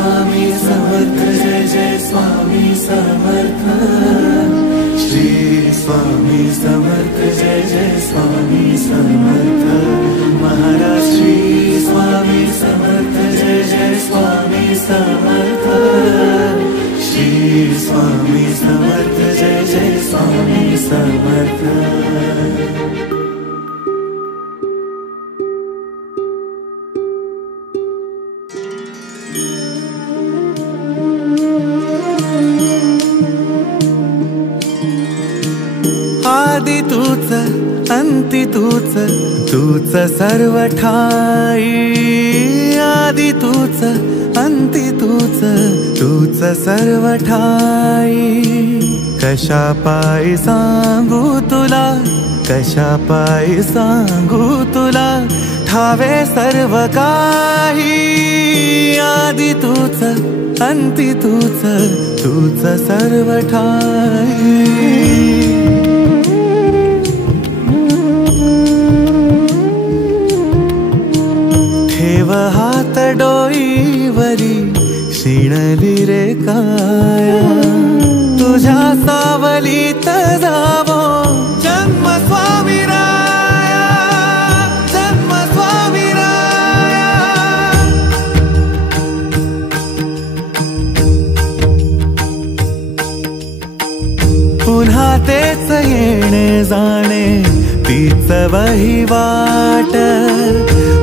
स्वामी समर्थ जय जय स्वामी समर्थ श्री स्वामी समर्थ जय जय स्वामी समर्थ महाराज श्री स्वामी समर्थ जय जय स्वामी समर्थ श्री स्वामी समर्थ जय जय स्वामी समर्थ। आदि तूच अंति तूच तूच सर्व ठाई आदि तूच अंति तूच तूच सर्व ठाई कशा पायी सांगू तुला कशा पायी सांगू तुला ठावे सर्व काही आदि तूच अंति तूच तूच सर्व ठाई हात डोईवरी शिणली रे काया तुझ्या सावलीत जावो जन्म स्वामी राया जन्म स्वामी राया पुन्हा तेच येणे जाणे तीच वहिवाट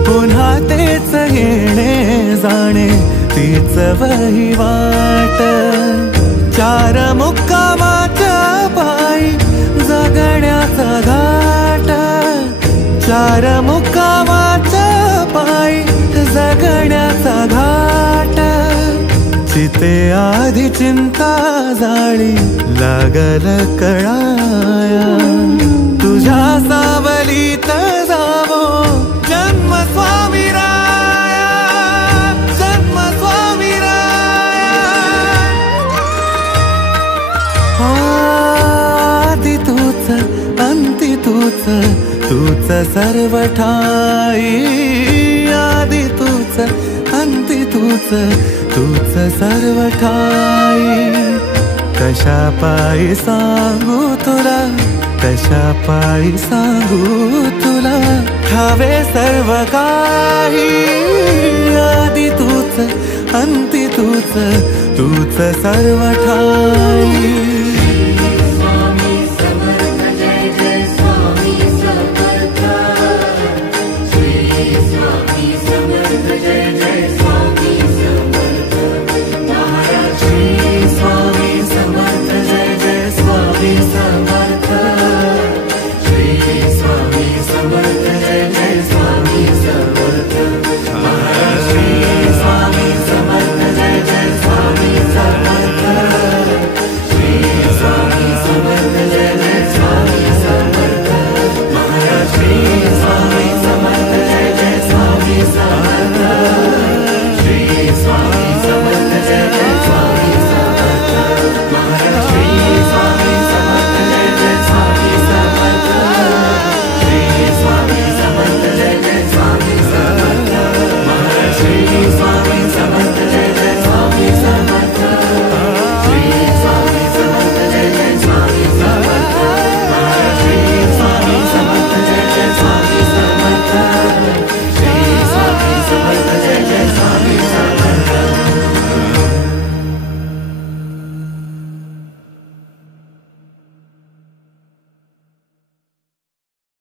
पुन्हा तेच येणे जाणे तीच वहिवाट चार मुक्कामाच्या पायी जगण्याचा घाट चार मुक्कामाच्या पायी जगण्याचा घाट चिते आधी चिंता जाळी लागल कळाया तुझ्या सावलीत जावो जन्म स्वामी राया जन्म स्वामी राया आदि तूच अंति तूच तूच सर्व ठाई आदि तूच अंति तूच तूच सर्व ठाई कशा पायी सांगू तुला कशा पायी सांगू तुला ठावे सर्व काही आदि तूच अंति तूच तूच सर्व ठाई